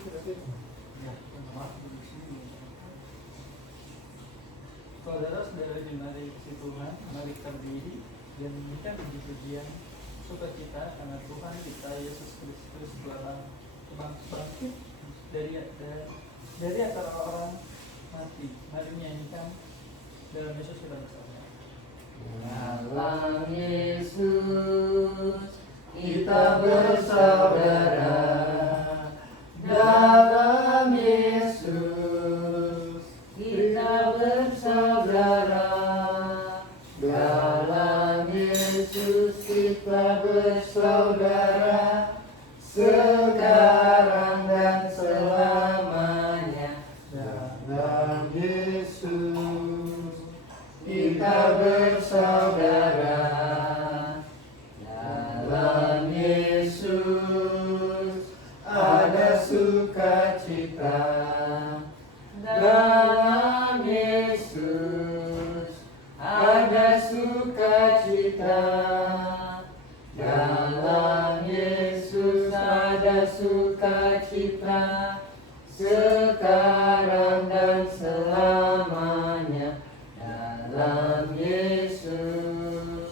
Saudara-saudara jemaat si Tuhan, mari kita berdiri dan menyanyikan puji-pujian sukacita karena Tuhan kita Yesus Kristus telah bangkit dari antara orang mati. Mari menyanyikan dalam Yesus kita bersama. Dalam Yesus kita bersaudara. Dalam Yesus kita bersaudara. Dalam Yesus kita bersaudara. Sekarang dan selamanya. Dalam Yesus kita bersaudara. Dalam Yesus ada sukacita. Dalam Yesus ada sukacita. Dalam Yesus ada sukacita. Sekarang dan selamanya. Dalam Yesus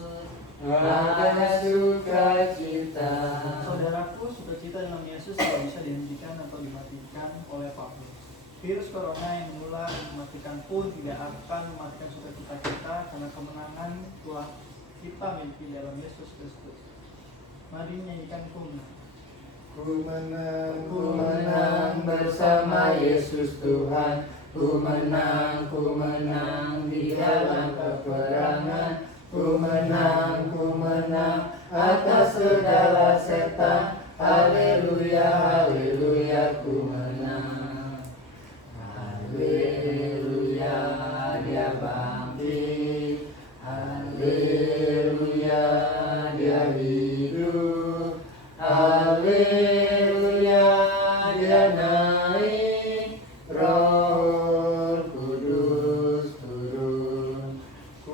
ada sukacita. Saudaraku, sukacita dalam Yesus tidak bisa dihentikan atau dimatikan oleh apapun. Virus corona yang mulai mematikan pun tidak akan mematikan sukacita kita karena kemenangan telah kita miliki dalam Yesus Kristus. Mari menyanyikan kemenangan. Ku menang bersama Yesus Tuhan. Ku menang di dalam peperangan. Ku menang atas segala setan. Haleluya, haleluya, ku menang. Haleluya, dia bangkit. Haleluya, dia hidup. Haleluya, dia naik. Roh Kudus turun. Ku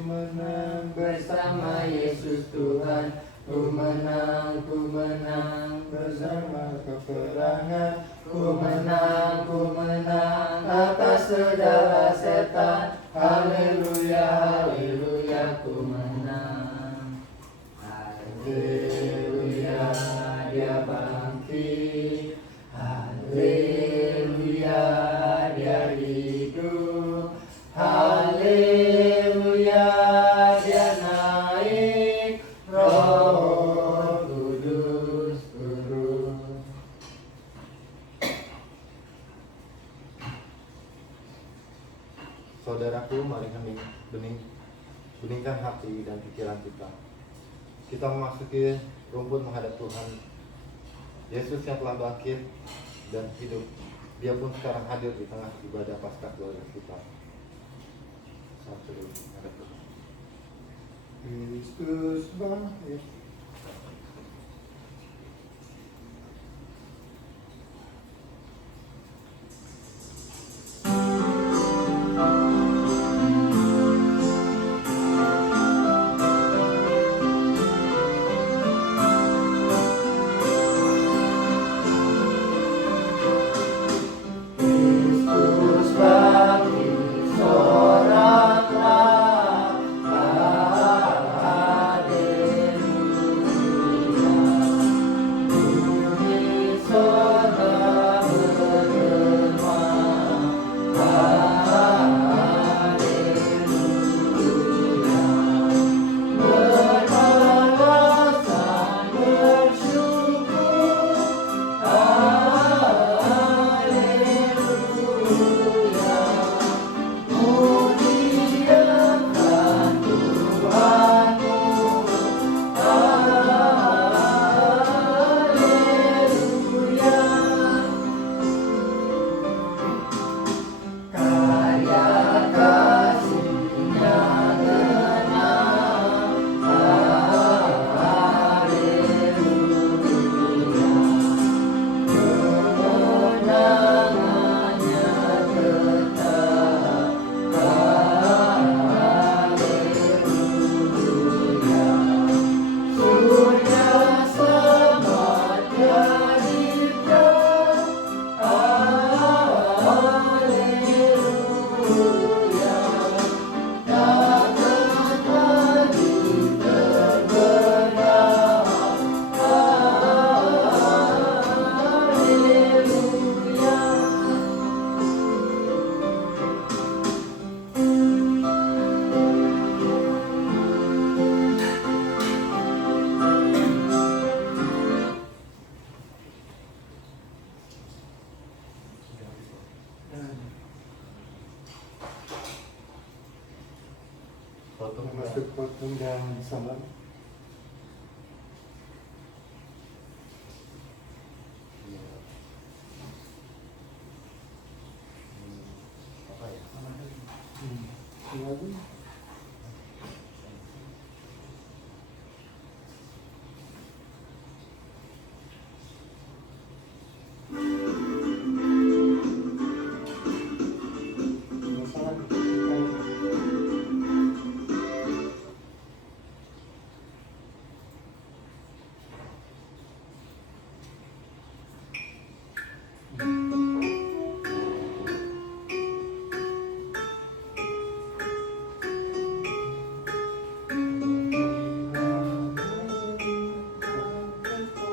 menang bersama Yesus Tuhan. Ku menang bersama peperangan. Ku menang atas segala setan. Haleluya, haleluya, ku menang. Haleluya, dia bangkit. Haleluya, dia hidup. Haleluya, dia naik. Roh Kudus turun. Saudaraku, mari kami beningkan hati dan pikiran kita. Kita memasuki rumput menghadap Tuhan Yesus yang telah bangkit dan hidup. Dia pun sekarang hadir di tengah ibadah Paskah keluarga kita. Satu dulu, menghadap Tuhan. Kristus bangkit. Kristus bangkit, soraklah. Haleluya. sama. Apa ya? Lagi. Masalah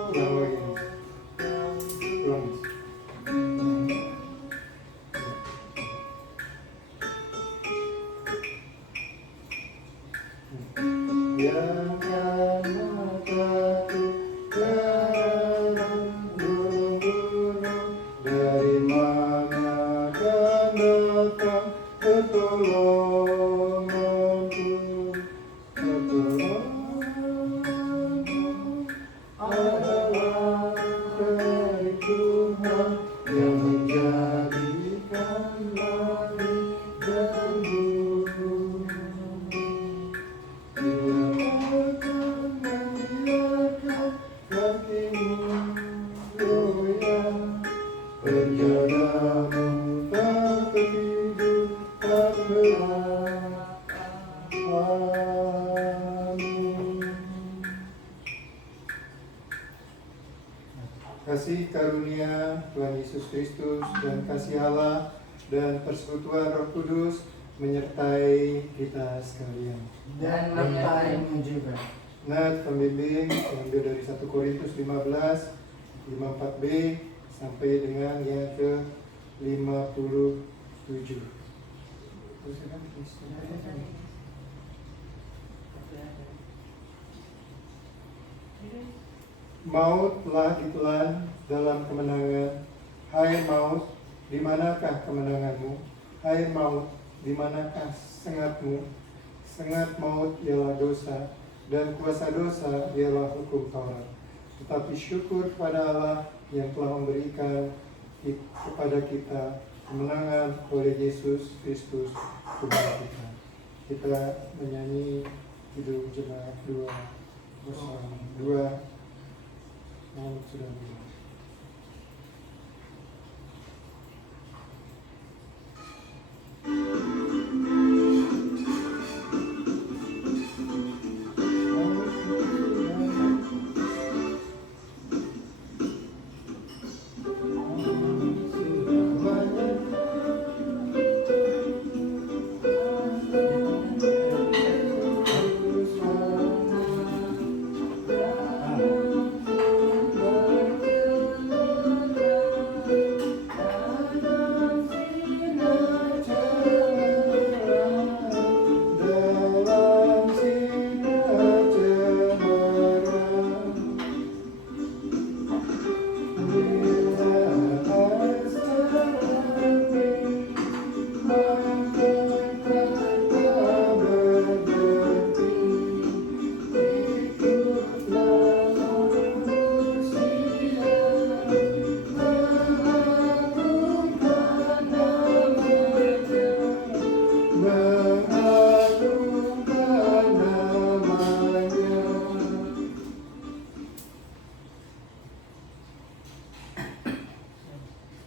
ulang lagi. Ulang. Yang mataku dalam gunung, dari mana akan datang pertolonganku? Pertolonganku adalah dari Tuhan yang menjadikan langit dan bumi. Dia akan membiarkan kakimu goyang, penjagamu tak tertidur, tak gelap. Amin. Kasih karunia Tuhan Yesus Kristus dan kasih Allah dan persekutuan Roh Kudus menyertai kita sekalian. Dan menyertaimu juga. Nat pembimbing diambil dari 1 Korintus 15 54b sampai dengan yang ke 57. Maut telah ditelan dalam kemenangan. Hai maut, di manakah kemenanganmu? Hai maut, di manakah sengatmu? Sengat maut ialah dosa, dan kuasa dosa ialah hukum Taurat. Tetapi syukur kepada Allah yang telah memberikan kepada kita kemenangan oleh Yesus Kristus Tuhan kita. Kita menyanyi Hidup Jemaat 2 Maut sudah mulai.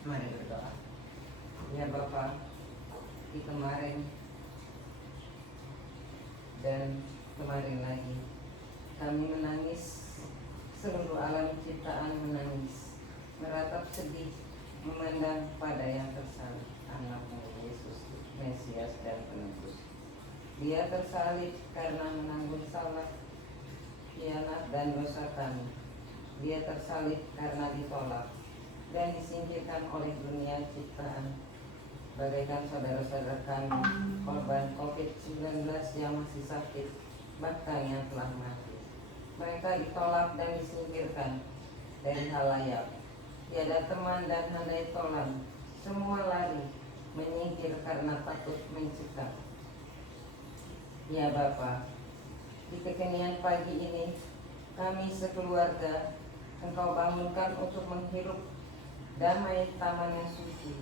Mari berdoa. Ya Bapa, di kemarin dan kemarin lagi kami menangis, seluruh alam ciptaan menangis, meratap sedih, memandang pada yang tersalib, anakmu Yesus, Mesias dan Penebus. Dia tersalib karena menanggung salah, khianat dan dosa kami. Dia tersalib karena ditolak dan disingkirkan oleh dunia ciptaan, bagaikan saudara-saudara kami korban COVID-19 yang masih sakit, bahkan yang telah mati. Mereka ditolak dan disingkirkan dari halayak. Tiada teman dan handai tolan, semua lari menyingkir karena takut mencekam. Ya Bapa, di kekinian pagi ini kami sekeluarga Engkau bangunkan untuk menghirup damai taman yang suci,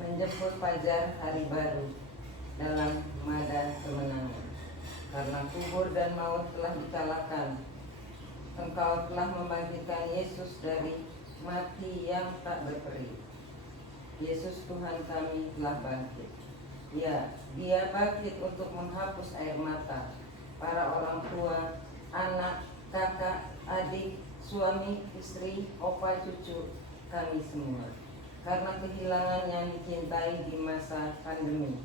menjemput fajar hari baru dalam mada kemenangan. Karena kubur dan maut telah dikalahkan, Engkau telah membangkitkan Yesus dari mati yang tak berperi. Yesus Tuhan kami telah bangkit. Ya, Dia bangkit untuk menghapus air mata para orang tua, anak, kakak, adik, suami, istri, opa, cucu kami semua. Karena kehilangan yang dicintai di masa pandemi,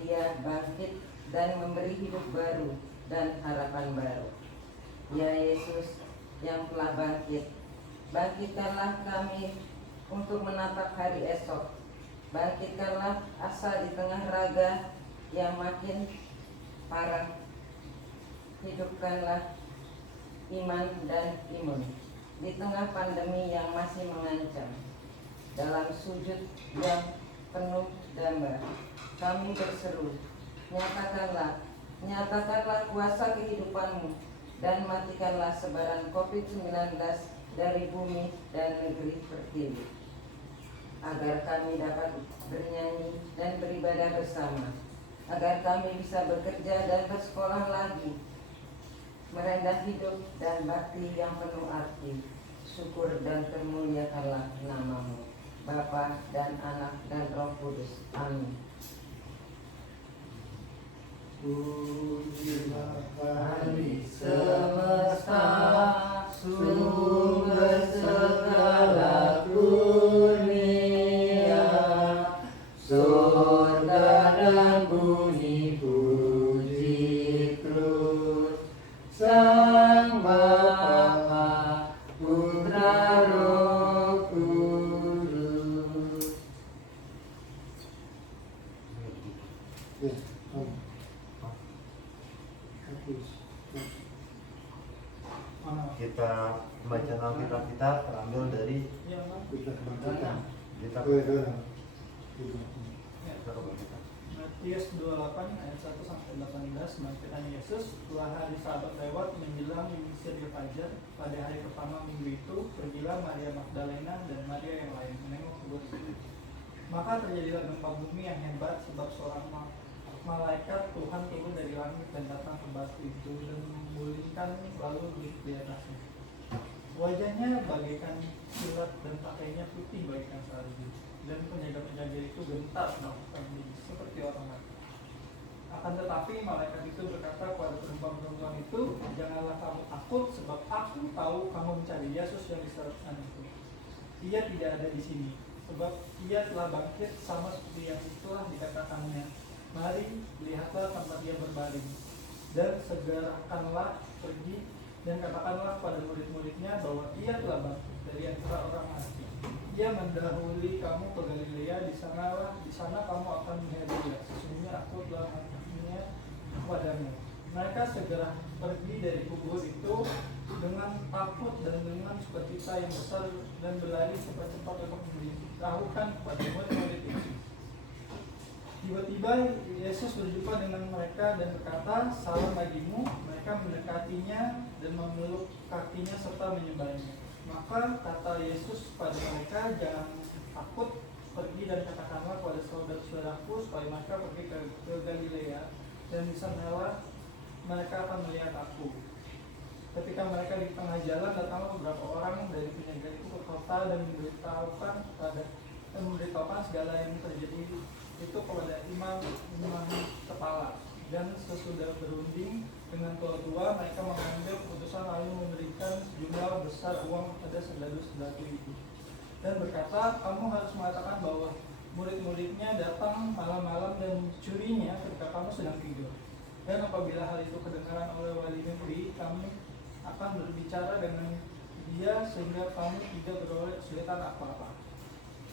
Dia bangkit dan memberi hidup baru dan harapan baru. Ya Yesus yang telah bangkit, bangkitkanlah kami untuk menatap hari esok. Bangkitkanlah asa di tengah raga yang makin parah. Hidupkanlah iman dan imun di tengah pandemi yang masih mengancam. Dalam sujud yang penuh damba, kami berseru, nyatakanlah kuasa kehidupan-Mu dan matikanlah sebaran COVID-19 dari bumi dan negeri pertiwi, agar kami dapat bernyanyi dan beribadah bersama, agar kami bisa bekerja dan bersekolah lagi, merendah hidup dan bakti yang penuh arti. Syukur dan termuliakanlah nama-Mu, Bapa dan Anak dan Roh Kudus. Amin. Pujilah Kami semesta, sumber segala kurnia, surga dan bumi puji terus Sang Bapa, Putra, Roh Kudus. Ya, hapus. Kita membaca Alkitab kita terambil dari Yang mana? Kita kebangkitan. kita Matius 28 ayat 1 sampai 18. Bangkitan Yesus setelah hari Sabat lewat menjelang menyisir fajar pada hari pertama minggu itu, pergilah Maria Magdalena dan Maria yang lain menengok kubur itu. Maka terjadilah gempa bumi yang hebat sebab seorang malaikat Tuhan turun dari langit dan datang ke batu itu dan menggulingkan lalu duduk di atasnya. Wajahnya bagaikan kilat dan pakainya putih bagaikan salju. Dan penjaga-penjaga itu gentar melakukan diri seperti orang mati. Akan tetapi malaikat itu berkata kepada perempuan-perempuan itu, janganlah kamu takut, sebab aku tahu kamu mencari Yesus yang disalibkan itu. Ia tidak ada di sini, sebab ia telah bangkit sama seperti yang telah dikatakannya. Mari, lihatlah tempat dia berbaring, dan segerakanlah pergi dan katakanlah pada murid-muridnya bahwa ia telah bangkit dari antara orang mati. Ia mendahului kamu ke Galilea, di sana kamu akan melihat dia. Sesungguhnya aku telah mengatakannya kepadamu. Mereka segera pergi dari kubur itu dengan takut dan dengan sukacita yang besar dan berlari cepat-cepat untuk memberitahukan kepada murid-murid itu. Tiba-tiba Yesus berjumpa dengan mereka dan berkata, "Salam bagimu." Mereka mendekatinya dan memeluk kakinya serta menyembahnya. Maka kata Yesus pada mereka, "Jangan takut, pergi dan katakanlah kepada saudara-saudaraku supaya mereka pergi ke Galilea, dan di sanalah mereka akan melihat aku." Ketika mereka di tengah jalan, datanglah beberapa orang dari penjaga itu ke kota dan memberitahukan segala yang terjadi itu kepada imam kepala. Dan sesudah berunding dengan tua-tua, mereka mengambil keputusan lalu memberikan sejumlah besar uang kepada saudara-saudara itu dan berkata, "Kamu harus mengatakan bahwa murid-muridnya datang malam-malam dan mencurinya ketika kamu sedang tidur. Dan apabila hal itu kedengaran oleh wali negeri, kami akan berbicara dengan dia sehingga kamu tidak beroleh kesulitan apa-apa."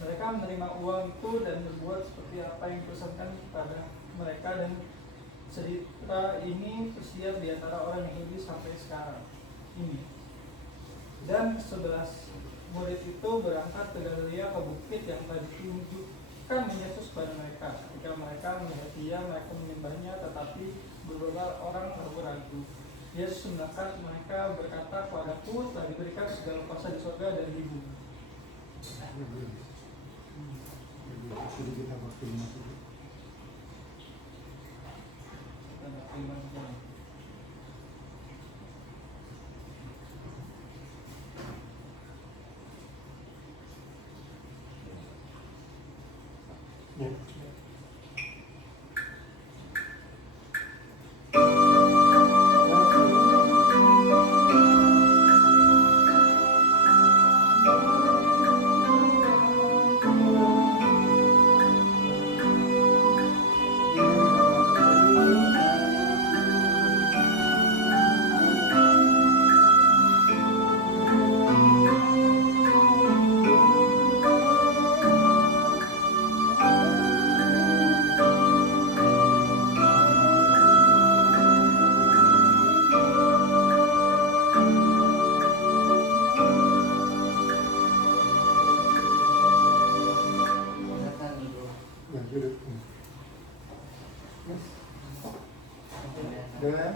Mereka menerima uang itu dan berbuat seperti apa yang dipesankan kepada mereka, dan cerita ini tersiar di antara orang Yahudi sampai sekarang ini. Dan 11 murid itu berangkat ke Galilea, ke bukit yang telah ditunjukkan Yesus pada mereka. Ketika mereka melihat dia, mereka menyembahnya, tetapi beberapa orang ragu-ragu. Yesus mendekat mereka berkata, "Padaku telah diberikan segala kuasa di surga dan di bumi." Jadi kita waktu 5 menit. Tanda terima kasih. Ya. Silakan Ibu. Ya, duduk. Dan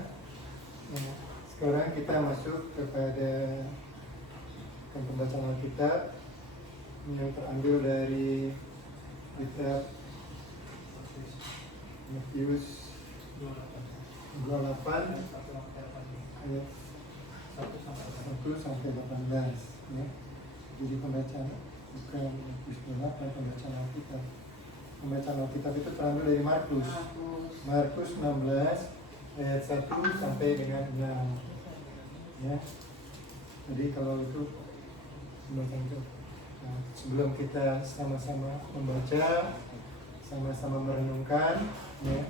sekarang kita masuk kepada pembacaan Alkitab yang terambil dari kitab Matius 28 ayat 1 sampai 18 ya. Jadi pembacaan bukan Matius 28, pembacaan Alkitab. Pembacaan Alkitab itu terambil dari Markus 16 ayat 1 sampai dengan 6 ya. Jadi kalau itu semacam itu. Nah, sebelum kita sama-sama membaca, sama-sama merenungkan ya,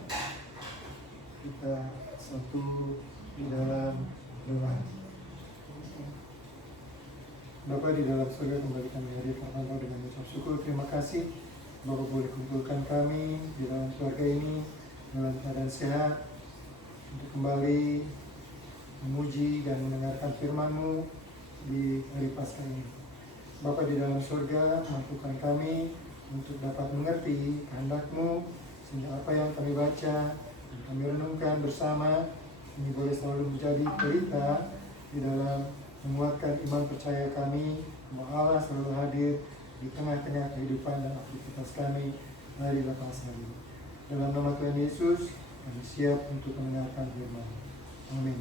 kita satu di dalam doa. Bapa di dalam surga, kembali kami hadir pertama dengan ucap syukur, terima kasih Bapak boleh kumpulkan kami di dalam keluarga ini dalam keadaan sehat untuk kembali memuji dan mendengarkan firman-Mu di hari Paskah ini. Bapa di dalam surga, mampukan kami untuk dapat mengerti kehendak-Mu, sehingga apa yang kami baca dan kami renungkan bersama ini boleh selalu menjadi pelita di dalam menguatkan iman percaya kami bahwa Allah selalu hadir di tengah-tengah kehidupan dan aktivitas kami hari lepas hari. Dalam nama Tuhan Yesus, kami siap untuk mendengarkan firman. Amin.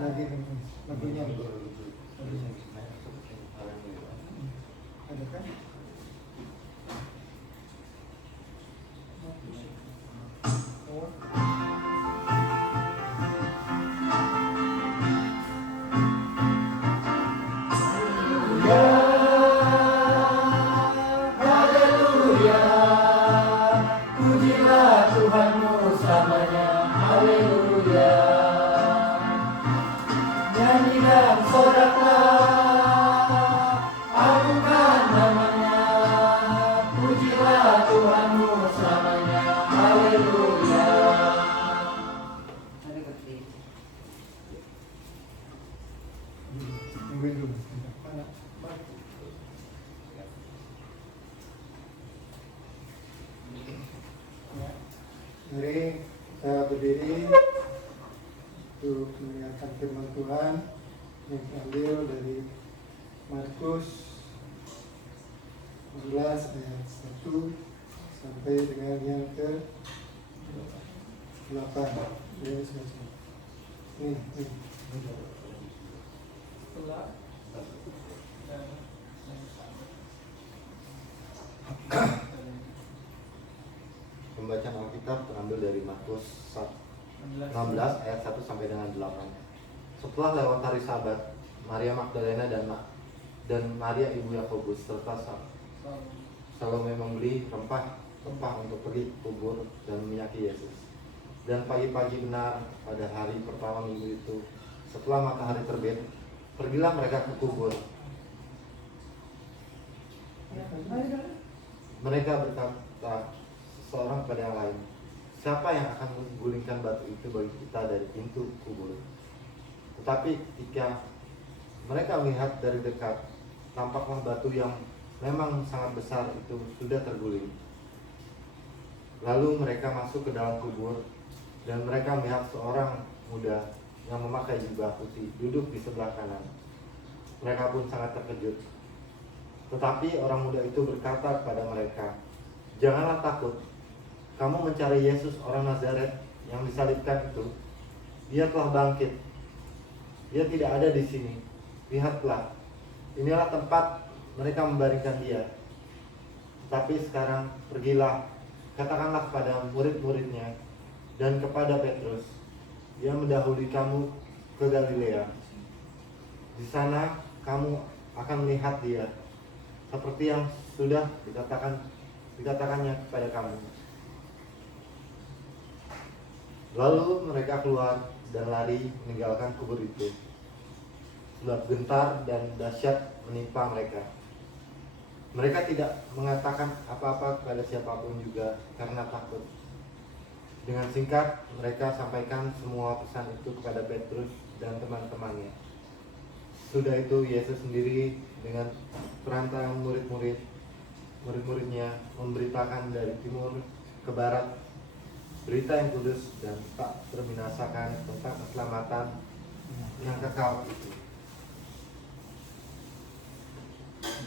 Lagi lagunya ada kan? Haleluya, pujilah Tuhanmu selamanya. Haleluya, nyanyi dan soraklah, agungkan namanya. Pujilah Tuhanmu selamanya. Haleluya. Mari berdiri. Tungguin dulu. Mari kita berdiri untuk mendengarkan firman Tuhan yang terambil dari Markus 16 ayat 1 sampai dengan yang ke 8. Ini semacam ini. Setelah dan Pembacaan Alkitab terambil dari Markus 16 ayat 1 sampai dengan 8. Setelah lewat hari Sabat, Maria Magdalena dan Maria ibu Yakobus serta Salome membeli rempah untuk pergi ke kubur dan menyaki Yesus. Dan pagi-pagi benar pada hari pertama minggu itu, setelah matahari terbit, pergilah mereka ke kubur. Mereka berkata seorang kepada yang lain, "Siapa yang akan menggulingkan batu itu bagi kita dari pintu kubur?" Tetapi ketika Mereka melihat dari dekat, tampaklah batu yang memang sangat besar itu sudah terguling. Lalu mereka masuk ke dalam kubur, dan mereka melihat seorang muda yang memakai jubah putih duduk di sebelah kanan. Mereka pun sangat terkejut. Tetapi orang muda itu berkata kepada mereka, "Janganlah takut. Kamu mencari Yesus orang Nazaret yang disalibkan itu. Dia telah bangkit. Dia tidak ada di sini. Lihatlah, inilah tempat mereka membaringkan dia. Tapi sekarang pergilah, katakanlah kepada murid-muridnya dan kepada Petrus, dia mendahului kamu ke Galilea. Di sana kamu akan melihat dia, seperti yang sudah dikatakannya kepada kamu." Lalu mereka keluar dan lari meninggalkan kubur itu, sebab gentar dan dahsyat menimpa mereka. Mereka tidak mengatakan apa-apa kepada siapapun juga karena takut. Dengan singkat mereka sampaikan semua pesan itu kepada Petrus dan teman-temannya. Sudah itu Yesus sendiri dengan perantaraan murid-muridnya memberitakan dari timur ke barat berita yang kudus dan tak terbinasakan tentang keselamatan yang kekal itu.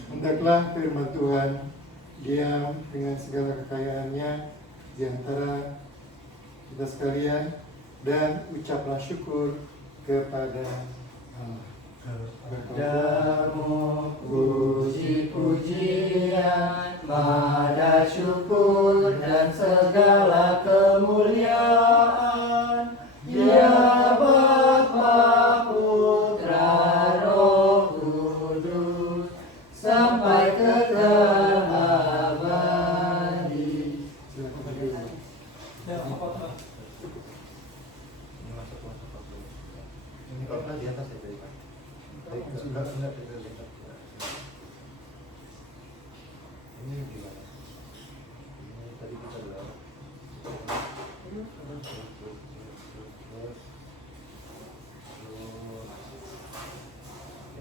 Hendaklah firman Tuhan diam dengan segala kekayaannya di antara kita sekalian, dan ucaplah syukur kepada Allah. Kepadamu puji-pujian, pada syukur dan segala kemuliaan, ya Bapa, Putra, Roh Kudus, sampai kekal abadi. Ini masuk. Ini kalau di atas ya dari Pak. Enggak dari atas. Ini gimana? Ini tadi kita udah.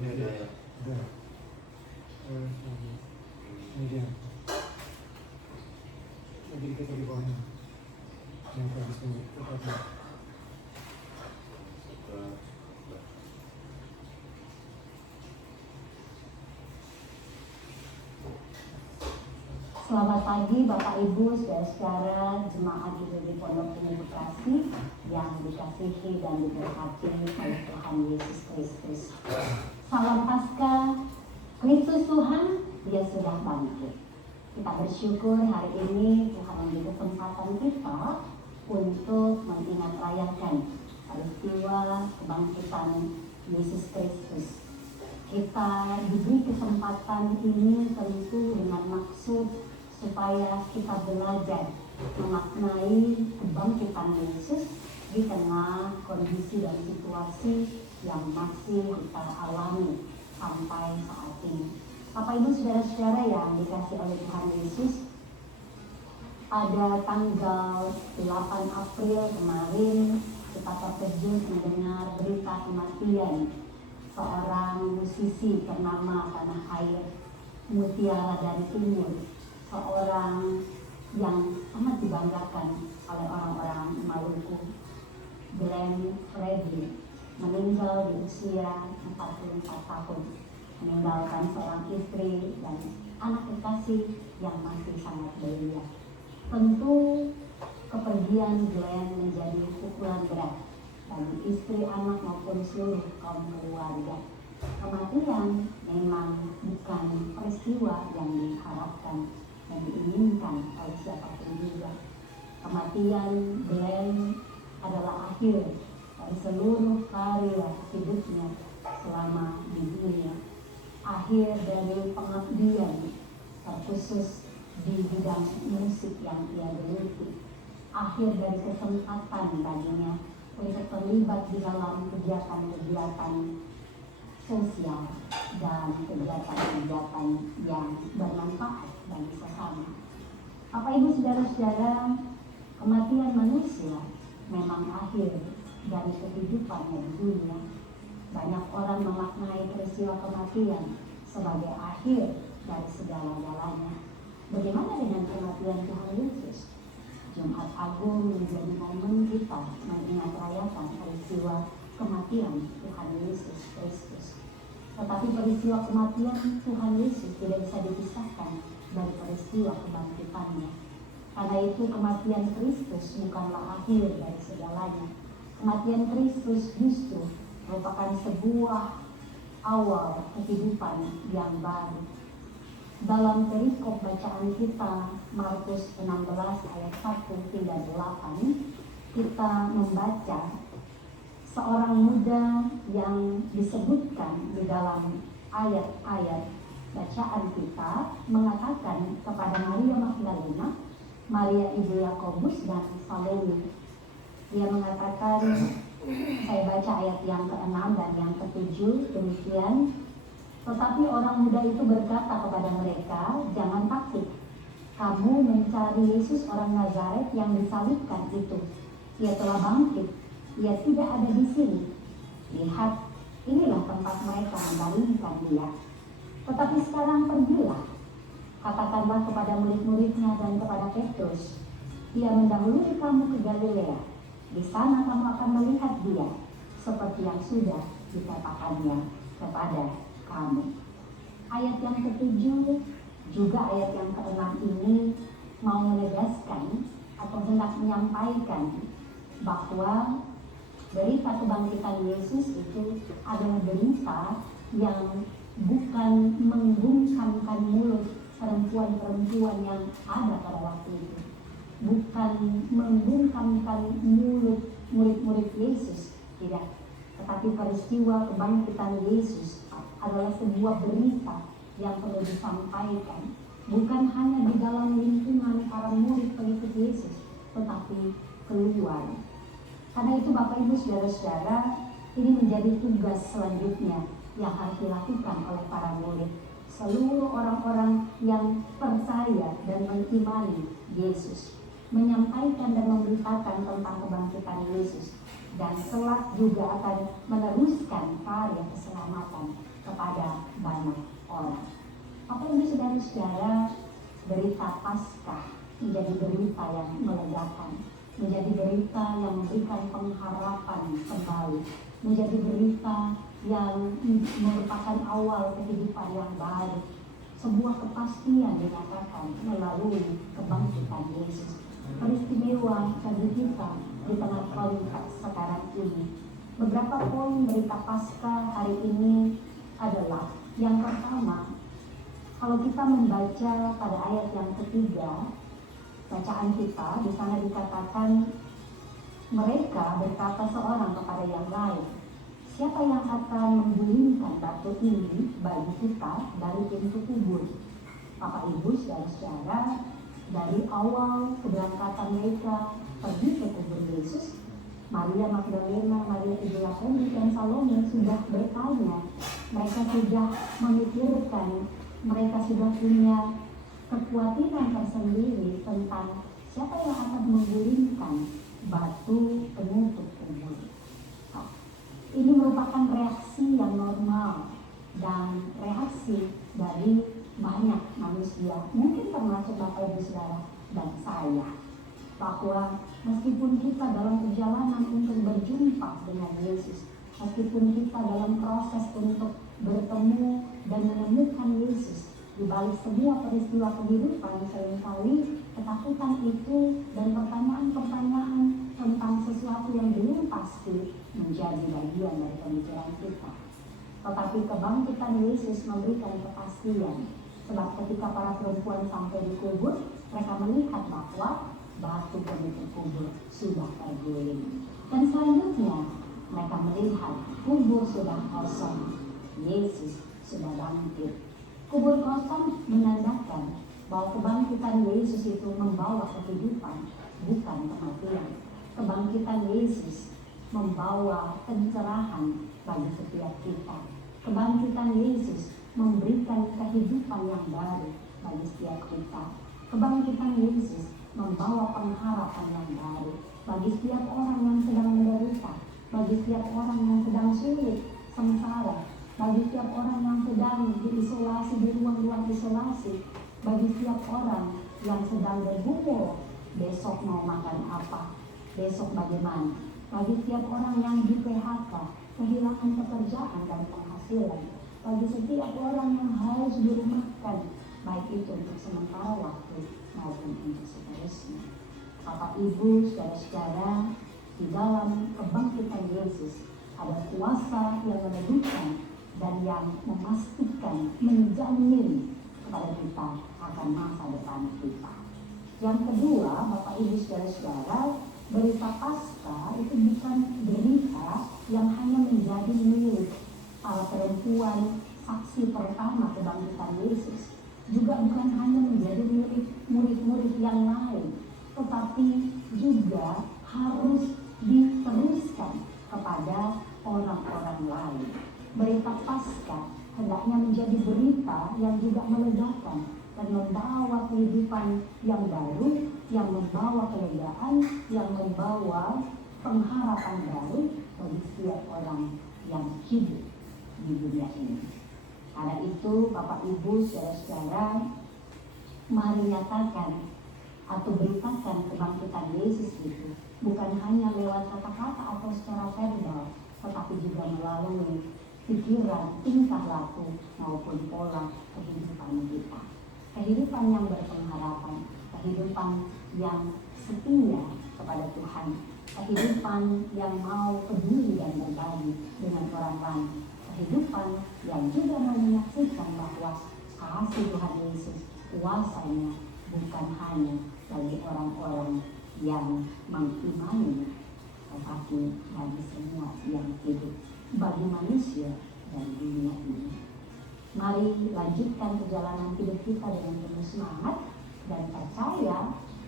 Ini udah ya. Ini dia. Lagi kita di bawahnya. Yang habis ini tepatnya. Selamat pagi Bapak Ibu, saudara-saudara jemaat di Pondok Ini Bekasi yang dikasihi dan diberkati oleh Tuhan Yesus Kristus. Salam Paskah, Kristus Tuhan, Dia sudah bangkit. Kita bersyukur hari ini Tuhan memberi kesempatan kita untuk mengingat rayakan peristiwa kebangkitan Yesus Kristus. Kita diberi kesempatan ini tentu dengan maksud supaya kita belajar memaknai kebangkitan Yesus di tengah kondisi dan situasi yang masih kita alami sampai saat ini. Bapak Ibu saudara-saudara yang dikasih oleh Tuhan Yesus, pada tanggal 8 April kemarin kita terkejut mendengar berita kematian seorang musisi ternama tanah air, Mutiara dari Timur, seorang yang amat dibanggakan oleh orang-orang Maluku. Glenn Fredly meninggal di usia 44 tahun, meninggalkan seorang istri dan anak kekasih yang masih sangat belia. Tentu kepergian Glenn menjadi pukulan berat bagi istri, anak maupun seluruh kaum keluarga. Kematian memang bukan peristiwa yang diharapkan dan diinginkan oleh siapapun juga. Kematian Glenn adalah akhir dari seluruh karir hidupnya selama di dunia. Akhir dari pengabdian terkhusus di bidang musik yang ia geluti. Akhir dari kesempatan baginya untuk terlibat di dalam kegiatan-kegiatan sosial dan kegiatan-kegiatan yang bermanfaat bagi sesama. Bapak Ibu saudara-saudara, kematian manusia memang akhir dari kehidupannya di dunia. Banyak orang memaknai peristiwa kematian sebagai akhir dari segala-galanya. Bagaimana dengan kematian Tuhan Yesus? Jumat Agung menjadi momen kita mengingat rayakan peristiwa kematian Tuhan Yesus Kristus. Tetapi peristiwa kematian Tuhan Yesus tidak bisa dipisahkan dari peristiwa kebangkitannya. Karena itu kematian Kristus bukanlah akhir dari segalanya. Kematian Kristus justru merupakan sebuah awal kehidupan yang baru. Dalam perikop bacaan kita Markus 16 ayat 1 hingga 8, kita membaca seorang muda yang disebutkan di dalam ayat-ayat bacaan kita mengatakan kepada Maria Magdalena, Maria ibu Yakobus dan Salome. Dia mengatakan, saya baca ayat yang ke-6 dan yang ke-7 demikian. Tetapi orang muda itu berkata kepada mereka, jangan takut. Kamu mencari Yesus orang Nazaret yang disalibkan itu. Ia telah bangkit. Ia tidak ada di sini. Lihat, inilah tempat mereka membaringkan dia. Tetapi sekarang pergilah. Katakanlah kepada murid-muridnya dan kepada Petrus. Dia mendahului kamu ke Galilea. Di sana kamu akan melihat dia, seperti yang sudah dikatakannya kepada kamu. Ayat yang ke-7 juga ayat yang ke-6 ini mau menegaskan atau hendak menyampaikan bahwa berita kebangkitan Yesus itu adalah berita yang bukan menggungkamkan mulut perempuan-perempuan yang ada pada waktu itu, bukan menggungkamkan mulut murid-murid Yesus, tidak. Tetapi peristiwa kebangkitan Yesus adalah sebuah berita yang perlu disampaikan, bukan hanya di dalam lingkungan para murid pengikut Yesus, tetapi keluar. Karena itu Bapak Ibu Saudara-saudara, ini menjadi tugas selanjutnya yang harus dilakukan oleh para murid. Seluruh orang-orang yang percaya dan mengimani Yesus, menyampaikan dan memberitakan tentang kebangkitan Yesus, dan kelak juga akan meneruskan karya keselamatan kepada banyak orang. Bapak Ibu Saudara-saudara, berita Paskah menjadi berita yang melegakan, menjadi berita yang memberikan pengharapan kembali, menjadi berita yang merupakan awal kehidupan yang baru. Sebuah kepastian dinyatakan melalui kebangkitan Yesus. Peristiwa bagi kita di tengah konteks sekarang ini. Beberapa poin berita Paskah hari ini adalah yang pertama, kalau kita membaca pada ayat yang ketiga, bacaan kita di sana dikatakan mereka berkata seorang kepada yang lain, siapa yang akan menggulingkan batu ini bagi kita dari pintu kubur? Bapak Ibu Saudara-saudara, dari awal keberangkatan mereka pergi ke kubur Yesus, Maria Magdalena, Maria ibu Yakobus dan Salome sudah bertanya. Mereka sudah memikirkan, mereka sudah punya kekhawatiran tersendiri tentang siapa yang akan menggulingkan batu penutup kubur. Ini merupakan reaksi yang normal dan reaksi dari banyak manusia, mungkin termasuk Bapak Ibu Saudara dan saya, bahwa meskipun kita dalam perjalanan untuk berjumpa dengan Yesus, meskipun kita dalam proses untuk bertemu dan menemukan Yesus, di balik semua peristiwa kehidupan seringkali ketakutan itu dan pertanyaan-pertanyaan tentang sesuatu yang belum pasti menjadi bagian dari pemikiran kita. Tetapi kebangkitan Yesus memberikan kepastian, sebab ketika para perempuan sampai di kubur, mereka melihat bahwa batu penutup kubur sudah terguling. Dan selanjutnya mereka melihat kubur sudah kosong, Yesus sudah bangkit. Kubur kosong menandakan bahwa kebangkitan Yesus itu membawa kehidupan, bukan kematian. Kebangkitan Yesus membawa pencerahan bagi setiap kita. Kebangkitan Yesus memberikan kehidupan yang baru bagi setiap kita. Kebangkitan Yesus membawa pengharapan yang baru bagi setiap orang yang sedang menderita, bagi setiap orang yang sedang sulit, sengsara, bagi setiap orang yang sedang diisolasi di ruang-ruang isolasi, bagi setiap orang yang sedang bergumul besok mau makan apa, besok bagaimana, bagi setiap orang yang di PHK, kehilangan pekerjaan dan penghasilan, bagi setiap orang yang harus dirumahkan, baik itu untuk sementara waktu maupun untuk seterusnya. Bapak Ibu, saudara-saudara, di dalam kebangkitan Yesus ada kuasa yang meneguhkan dan yang memastikan, menjamin kepada kita akan masa depan kita. Yang kedua, Bapak Ibu saudara-saudara, berita Paskah itu bukan berita yang hanya menjadi milik para perempuan saksi pertama kebangkitan Yesus, juga bukan hanya menjadi milik murid-murid yang lain, tetapi juga harus diteruskan kepada orang-orang lain. Berita Paskah hendaknya menjadi berita yang juga melegakan dan membawa kehidupan yang baru, yang membawa kelegaan, yang membawa pengharapan baru bagi setiap orang yang hidup di dunia ini. Karena itu Bapak Ibu saudara-saudara, mari nyatakan atau beritakan kebangkitan Yesus itu bukan hanya lewat kata-kata atau secara verbal, tetapi juga melalui pikiran, tingkah laku maupun pola kehidupan kita. Kehidupan yang berpengharapan, kehidupan yang setia kepada Tuhan, kehidupan yang mau peduli dan berbagi dengan orang lain, kehidupan yang juga mau menyaksikan bahwa kasih Tuhan Yesus kuasanya bukan hanya bagi orang-orang yang mengimani, tetapi bagi semua yang hidup, bagi manusia dan dunia ini. Mari lanjutkan perjalanan hidup kita dengan penuh semangat dan percaya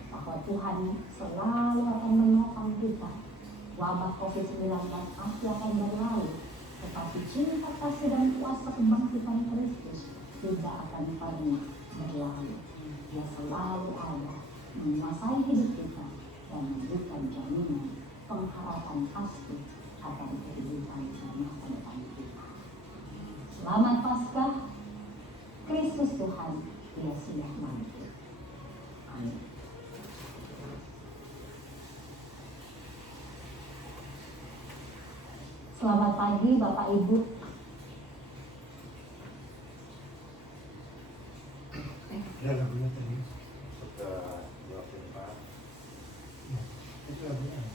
bahwa Tuhan selalu akan menopang kita. Wabah COVID-19 pasti akan berlalu, tetapi cinta kasih dan kuasa kebangkitan Kristus tidak akan pernah berlalu. Dia selalu ada, menguasai hidup kita dan memberikan jaminan pengharapan pasti akan kehidupan dan masa depan kita. Selamat Paskah, Kristus Tuhan, Dia sudah bangkit. Amin. Selamat pagi Bapak Ibu. Ada lagunya tadi. Sudah 24. Itu lagunya.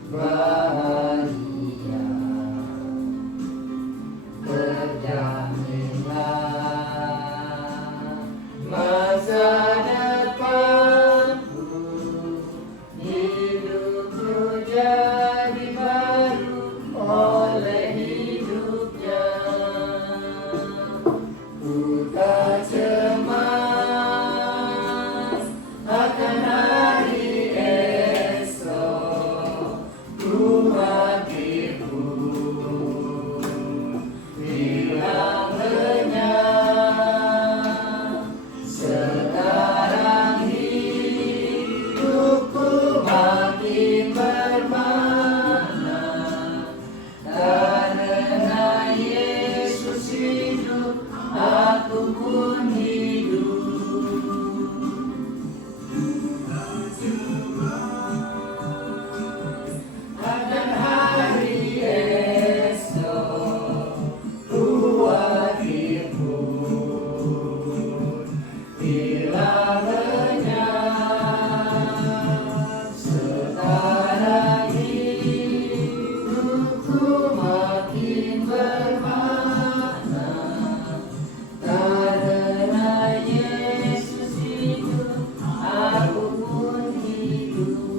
Bahagia pun hidup. Akan hari esok khawatirku bila lenyap. Sekarang hidupku makin bermakna karena Yesus hidup, aku pun hidup.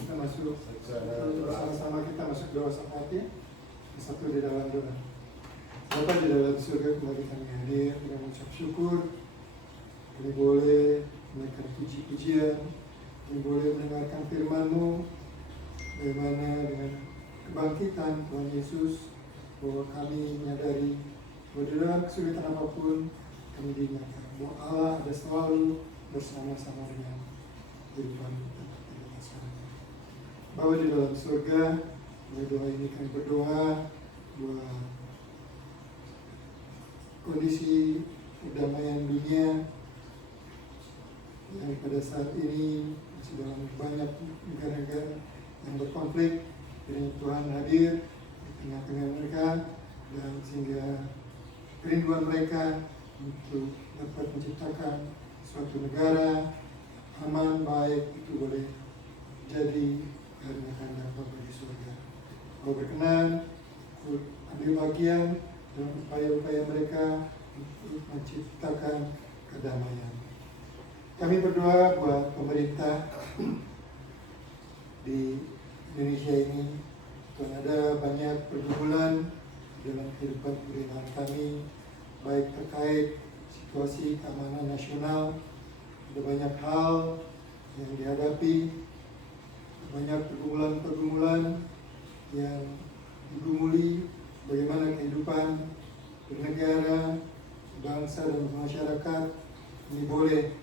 Kita masuk bersama-sama, kita masuk doa safati. Satu di dalam doa. Bapa di dalam surga, kembali kami hadir dengan mengucap syukur. Kami boleh menaikkan puji-pujian, kami boleh mendengarkan firman-Mu, bagaimana dengan kebangkitan Tuhan Yesus, bahwa kami menyadari bahwa di dalam kesulitan apapun kami diingatkan bahwa Allah ada selalu bersama-sama dengan kehidupan kita. Bapa di dalam surga, melalui doa ini kami berdoa buat kondisi perdamaian dunia yang pada saat ini masih dalam banyak negara-negara yang berkonflik. Kiranya Tuhan hadir di tengah-tengah mereka, dan sehingga kerinduan mereka untuk dapat menciptakan suatu negara aman, baik, itu boleh jadi karena kehendak Bapa di surga. Kau berkenan ambil bagian dalam upaya-upaya mereka untuk menciptakan kedamaian. Kami berdoa buat pemerintah di Indonesia ini. Tuhan, ada banyak pergumulan dalam kehidupan pemerintahan kami, baik terkait situasi keamanan nasional. Ada banyak hal yang dihadapi, banyak pergumulan-pergumulan yang digumuli bagaimana kehidupan bernegara, bangsa dan masyarakat ini boleh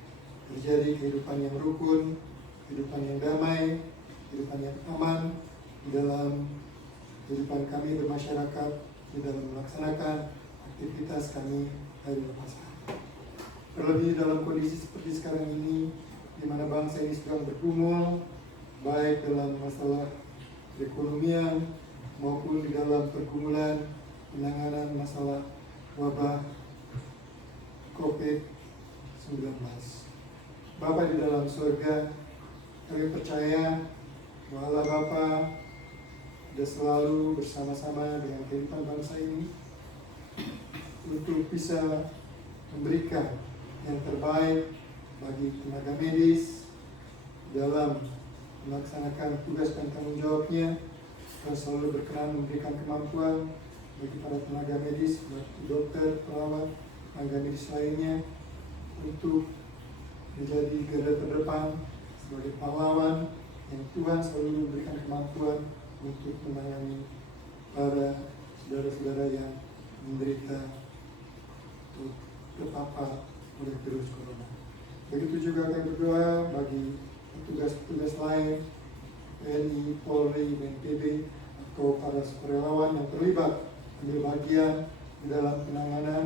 terjadi kehidupan yang rukun, kehidupan yang damai, kehidupan yang aman di dalam kehidupan kami bermasyarakat, di dalam melaksanakan aktivitas kami hari lepas hari. Terlebih dalam kondisi seperti sekarang ini, di mana bangsa ini sedang bergumul, baik dalam masalah perekonomian maupun di dalam pergumulan penanganan masalah wabah COVID-19. Bapa di dalam surga, kami percaya bahwa Allah Bapa sudah selalu bersama-sama dengan kehidupan bangsa ini untuk bisa memberikan yang terbaik bagi tenaga medis dalam melaksanakan tugas dan tanggung jawabnya. Dan selalu berkenan memberikan kemampuan bagi para tenaga medis, dokter, perawat, tenaga medis lainnya untuk menjadi garda terdepan sebagai pahlawan yang Tuhan selalu memberikan kemampuan untuk menangani para saudara-saudara yang menderita terpapar oleh virus corona. Begitu juga kami berdoa bagi petugas-petugas lain, TNI, Polri, BNPB, atau para sukarelawan yang terlibat ambil bagian di dalam penanganan.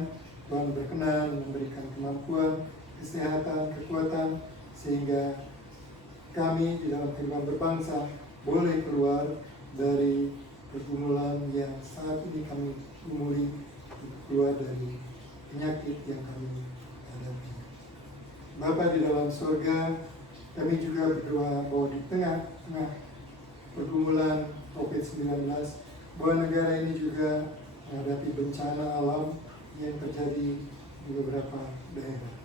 Tuhan berkenan memberikan kemampuan, kesehatan, kekuatan, sehingga kami di dalam kehidupan berbangsa boleh keluar dari pergumulan yang saat ini kami gumuli, keluar dari penyakit yang kami hadapi. Bapa di dalam surga, kami juga berdoa bahwa di tengah-tengah pergumulan COVID-19, bahwa negara ini juga menghadapi bencana alam yang terjadi di beberapa daerah.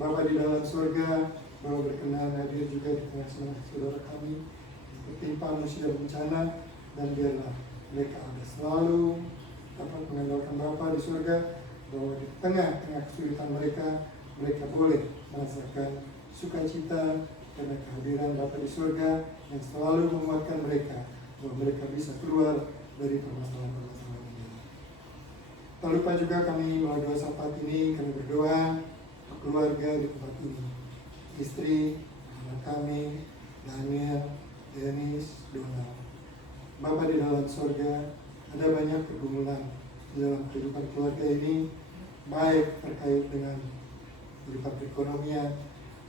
Bapa di dalam surga, bahwa berkenan hadir juga di tengah-tengah saudara kami yang tertimpa musibah bencana, dan biarlah mereka ada selalu dapat mengandalkan Bapa di surga, bahwa di tengah-tengah kesulitan mereka boleh merasakan sukacita karena kehadiran Bapa di surga yang selalu menguatkan mereka, bahwa mereka bisa keluar dari permasalahan-permasalahan ini. Tak lupa juga kami melalui doa syafaat ini, kami berdoa untuk keluarga di tempat ini, istri, anak kami, Daniel, Denis, Donald. Bapa di dalam sorga, ada banyak pergumulan di dalam kehidupan keluarga ini, baik terkait dengan kehidupan perekonomian,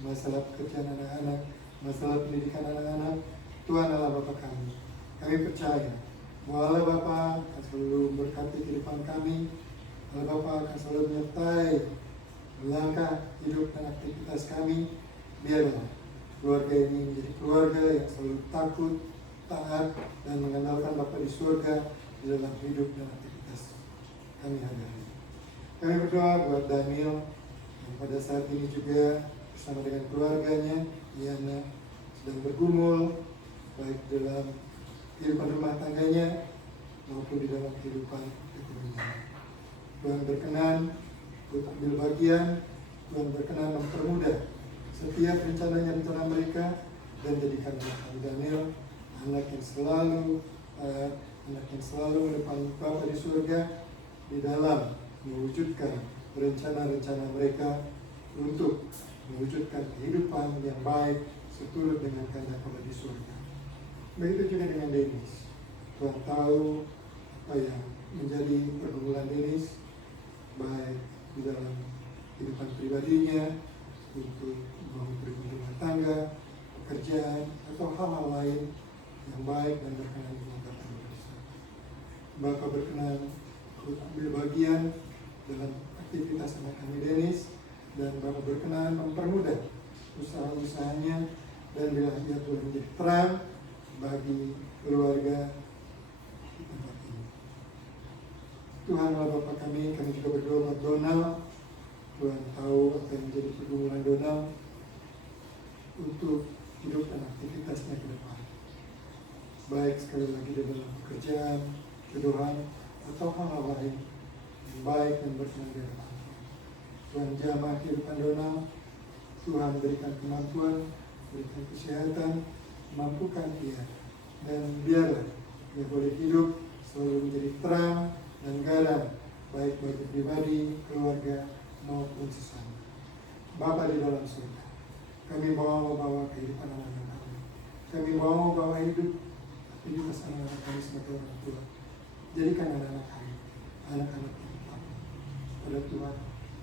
masalah pekerjaan anak-anak, masalah pendidikan anak-anak. Tuhan adalah Bapa kami. Kami percaya bahwa Allah Bapa akan selalu berkati kehidupan kami. Allah Bapa akan selalu menyertai langkah hidup dan aktivitas kami. Biarlah keluarga ini menjadi keluarga yang selalu takut, taat, dan mengandalkan Bapa di surga di dalam hidup dan aktivitas kami hari-hari. Kami berdoa buat Daniel yang pada saat ini juga bersama dengan keluarganya, Yana, sedang bergumul baik dalam kehidupan rumah tangganya maupun di dalam kehidupan ekonominya. Tuhan berkenan untuk ambil bagian, Tuhan berkenan mempermudah setiap rencana mereka, dan jadikan anak Daniel anak yang selalu anak yang selalu mendepan Bapa di surga di dalam mewujudkan rencana-rencana mereka untuk mewujudkan kehidupan yang baik seturut dengan kehendak Allah di surga. Begitu juga dengan Denis. Tuhan tahu apa yang menjadi pergumulan Denis, baik di dalam kehidupan pribadinya, untuk membangun rumah tangga, pekerjaan, atau hal-hal lain yang baik dan berkenan di mata Tuhan. Bapa berkenan untuk ambil bagian dalam aktivitas anak kami Denis, dan Bapa berkenan mempermudah usaha-usahanya, dan bila ia boleh menjadi terang bagi keluarga di tempat ini. Tuhan Allah Bapa kami juga berdoa buat Donald. Tuhan tahu apa yang menjadi pergumulan Donald untuk hidup dan aktivitasnya ke depan, baik sekali lagi dalam pekerjaan, kedohan, atau hal-hal lain yang baik dan berkenan di hadapan Tuhan. Tuhan jamah kehidupan Donald. Tuhan berikan kemampuan, berikan kesehatan, mampukan dia, dan biarlah dia boleh hidup selalu menjadi terang dan garam, baik bagi pribadi, keluarga, maupun sesama. Bapa di dalam surga, kami bawa kehidupan anak-anak kami. Kami bawa hidup aktivitas anak-anak kami sebagai orang tua. Jadikan anak-anak kami anak-anak yang taat pada Tuhan,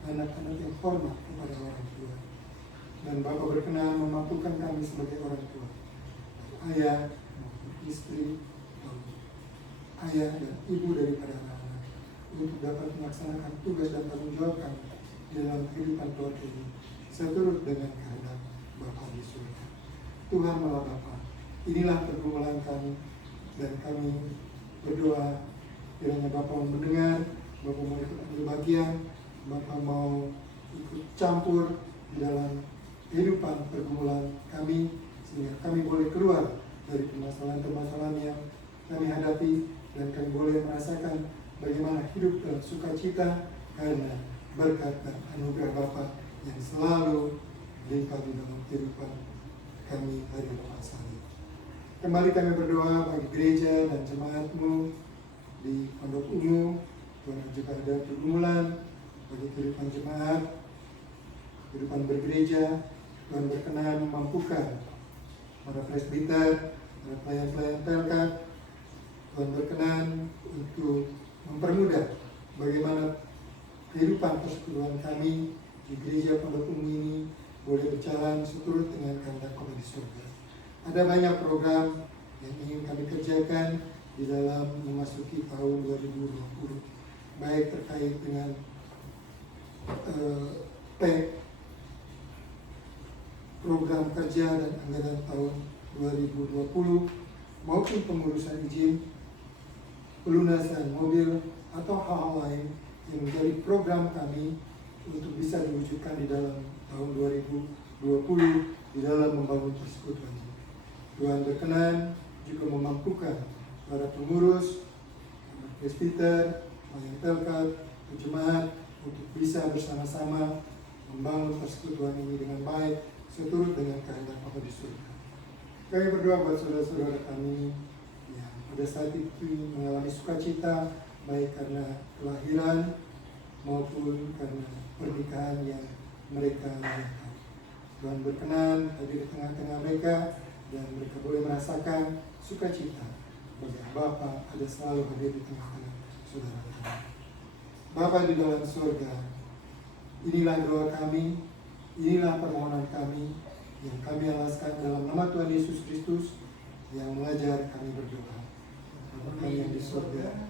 anak-anak yang hormat kepada orang tua. Dan Bapa berkenan memampukan kami sebagai orang tua, ayah maupun istri, ayah dan ibu daripada anak-anak, untuk dapat melaksanakan tugas dan tanggung jawab kami di dalam kehidupan keluarga ini seturut dengan kehendak Bapa di surga. Tuhan Allah Bapa, inilah pergumulan kami, dan kami berdoa kiranya Bapa mau mendengar, Bapa mau ikut ambil bagian, Bapa mau ikut campur di dalam kehidupan pergumulan kami, sehingga kami boleh keluar dari permasalahan-permasalahan yang kami hadapi, dan kami boleh merasakan bagaimana hidup dalam sukacita karena berkat dan anugerah Bapa yang selalu limpah di dalam kehidupan kami hari lepas hari. Kembali kami berdoa bagi gereja dan jemaat-Mu di Pondok Ungu. Tuhan juga ada pergumulan bagi kehidupan jemaat, kehidupan bergereja. Tuhan berkenan memampukan para presbiter, para pelayan-pelayan Pelkat. Tuhan berkenan untuk mempermudah bagaimana kehidupan persekutuan kami di gereja Pondok Ungu ini boleh berjalan seturut dengan kehendak Allah di surga. Ada banyak program yang ingin kami kerjakan di dalam memasuki tahun 2020, baik terkait dengan program kerja dan anggaran tahun 2020, maupun pengurusan izin, pelunasan mobil, atau hal-hal lain yang menjadi program kami untuk bisa diwujudkan di dalam tahun 2020 di dalam membangun persekutuan ini. Tuhan berkenan juga memampukan para pengurus, presbiter, pelayan Pelkat, jemaat untuk bisa bersama-sama membangun persekutuan ini dengan baik seturut dengan kehendak Allah di surga. Kami berdoa buat saudara-saudara kami yang pada saat itu mengalami sukacita, baik karena kelahiran maupun karena pernikahan yang mereka lakukan. Tuhan berkenan hadir di tengah-tengah mereka, dan mereka boleh merasakan sukacita bahwa Bapa ada selalu hadir di tengah-tengah saudara-saudara. Bapa di dalam surga, inilah doa kami, inilah permohonan kami yang kami alaskan dalam nama Tuhan Yesus Kristus yang mengajar kami berdoa. Bapa kami yang di surga,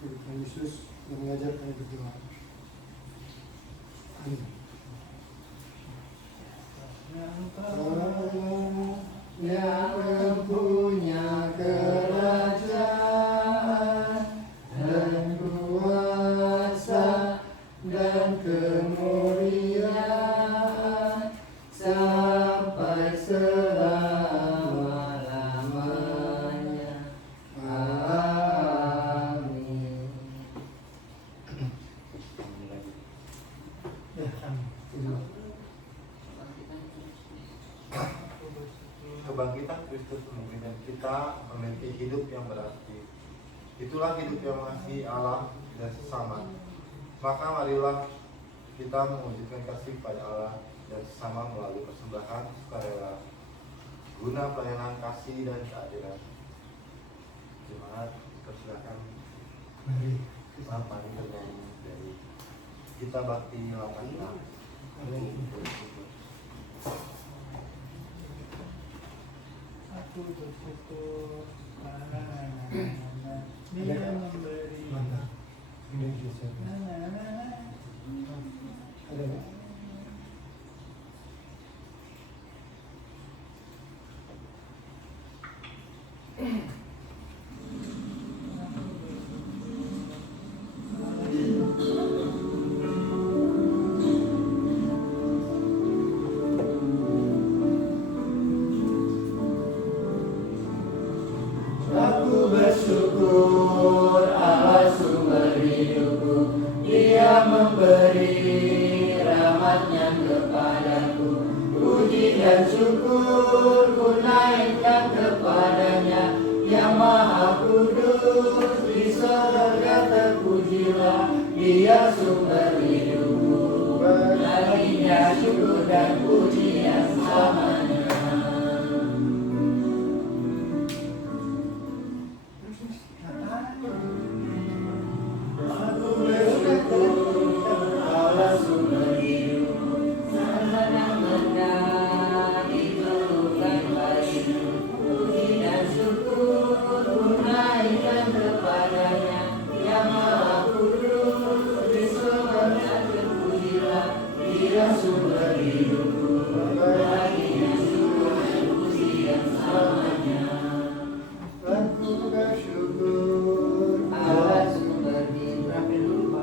Tuhan Yesus yang mengajar kami berdoa. Amin. Yang mempunyai kerajaan dan kuasa dan kemuliaan sampai selama-lamanya. Amin. Ya, amin. Kebangkitan Kristus memberikan kita memiliki hidup yang berarti. Itulah hidup yang mengasihi Allah dan sesama. Maka marilah kita mewujudkan kasih pada Allah dan sesama melalui persembahan sukarela guna pelayanan kasih dan keadilan. Jemaat, persilakan Mari. mari bernyanyi dari Kita Bakti 86. Aku bersyukur Dia memberi Mantap. Ini dia siapa? Ada nggak? Aku bersyukur Allah sumber hidupku, Dia memberi rahmatnya kepadaku. Puji dan syukur ku naikkan kepadanya, Yang Maha Kudus di sorga terpujilah. Dia sumber hidupku, baginya syukur dan pujian selamanya. Aku bersyukur Allah sumber hidupku, benar-benar dikeluhkan baikku. Puji dan syukur ku naikkan kepadanya, Yang Maha Kudus di sorga terpujilah. Dia sumber hidupku, baginya syukur dan pujian selamanya. Aku bersyukur Allah sumber hidupku,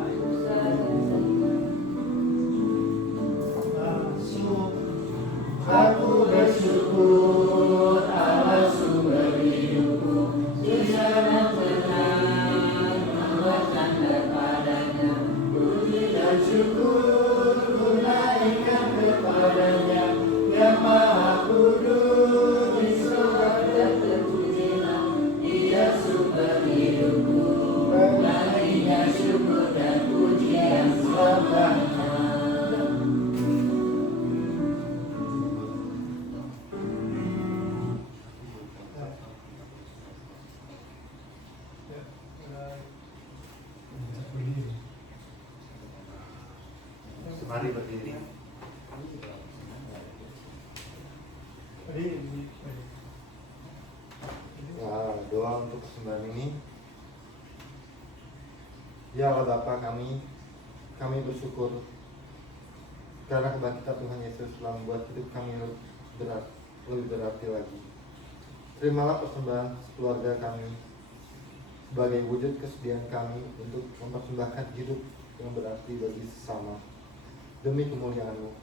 aku bersyukur Allah sumber hidupku, bisa benar membuat tanda padanya. Puji dan syukur ku naikkan kepadanya, Yang Maha Kudus di sorga terpujilah. Dia sumber hidupku, baginya syukur dan pujian selamanya. berdiri. Mari berdiri. Ya, doa untuk persembahan ini. Ya Allah Bapa kami bersyukur karena kebangkitan Tuhan Yesus telah membuat hidup kami lebih berarti lagi. Terimalah persembahan keluarga kami sebagai wujud kesediaan kami untuk mempersembahkan hidup yang berarti bagi sesama. Demi kemuliaan-Mu,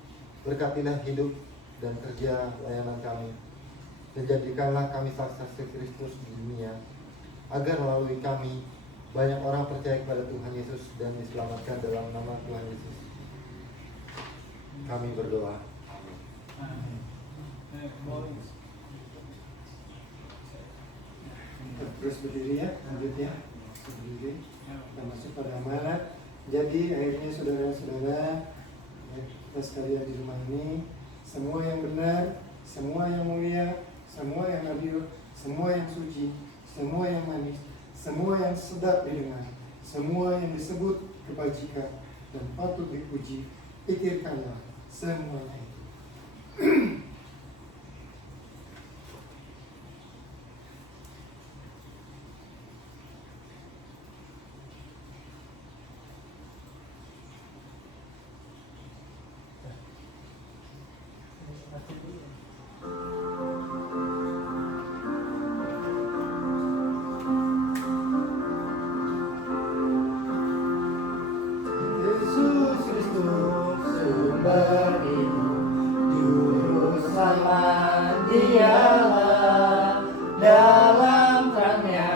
berkatilah hidup dan kerja layanan kami, dan jadikanlah kami saksi Kristus di dunia, agar melalui kami banyak orang percaya kepada Tuhan Yesus dan diselamatkan dalam nama Tuhan Yesus. Kami berdoa. Amin. Amin. Boleh Terus berdiri ya, lanjut ya. Berdiri. Kita masuk pada amanat. Jadi akhirnya saudara-saudara, ya, kita sekalian di rumah ini, semua yang benar, semua yang mulia, semua yang adil, semua yang suci, semua yang manis, semua yang sedap didengar, semua yang disebut kebajikan dan patut dipuji, pikirkanlah semuanya itu. Yesus Kristus sumber hidup, juru selamat Dialah, dalam terangnya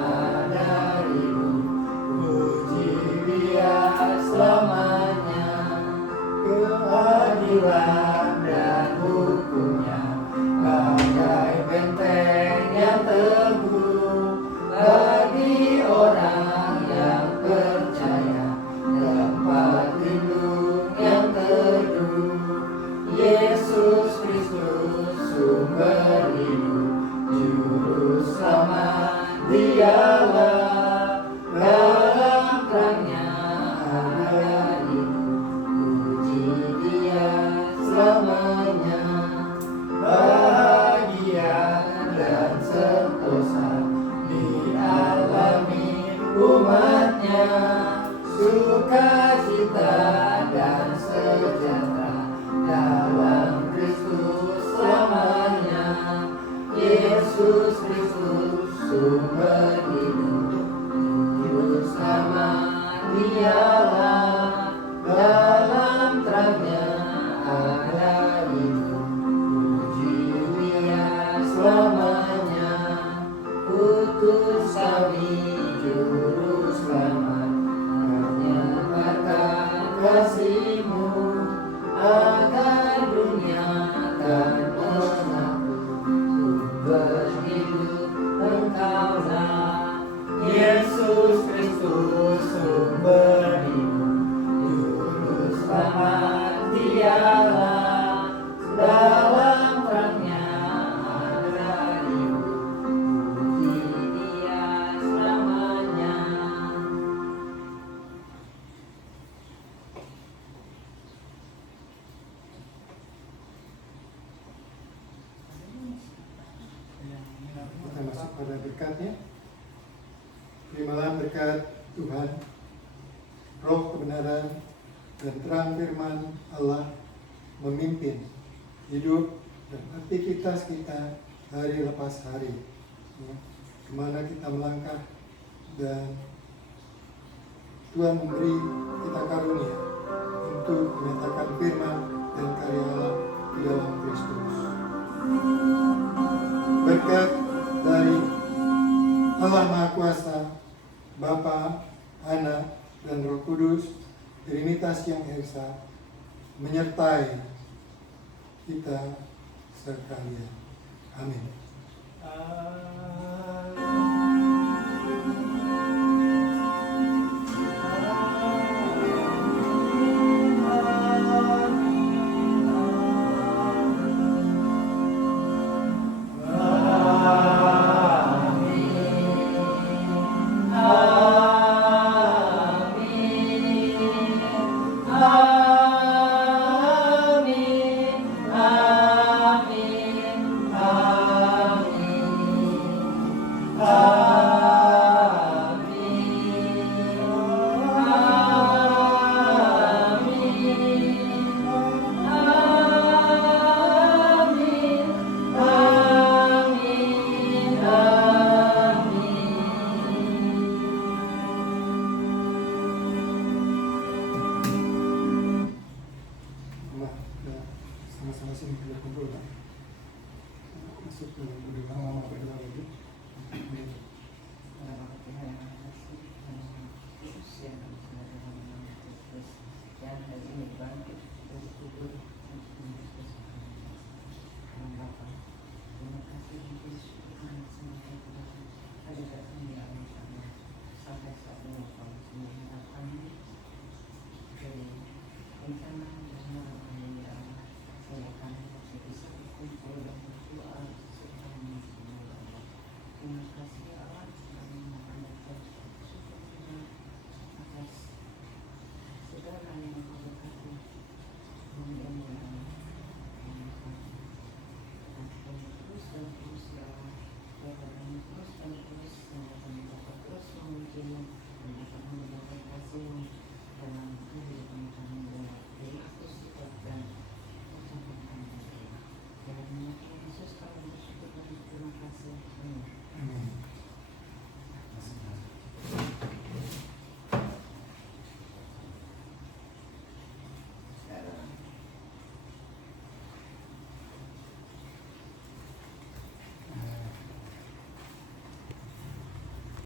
ada hidup, puji Dia selamanya. Keadilan dan hukumnya bagai benteng yang teguh bagi orang yang percaya, tempat lindung yang teduh. Yesus Kristus sumber hidup, juru selamat Dialah, dalam terangnya ada hidup, puji Dia selamanya. Bahagia dan sentosa dialami umatnya, sukacita dan sejahtera dalam Kristus selamanya. Yesus Kristus sumber hidup, juru selamat Dialah, dalam terangnya ada hidup, puji Dia selamanya. Putus kami juru selamat, menyebarkan kasih-Mu agar dunia tak mengaku berhidup Engkau-Lah. Yesus Kristus sumber hidup, juru selamat Dialah, dalam terangnya ada hidup, puji Dia selamanya. Kita masuk pada berkatnya. Terimalah berkat Tuhan, roh kebenaran dan terang firman Allah memimpin hidup dan aktivitas kita hari lepas hari, ya, kemana kita melangkah, dan Tuhan memberi kita karunia untuk menyatakan firman dan karya Allah di dalam Kristus. Berkat dari Allah Maha Kuasa, Bapa, Anak, dan Roh Kudus, Trinitas yang Esa, menyertai kita sekalian. Amin.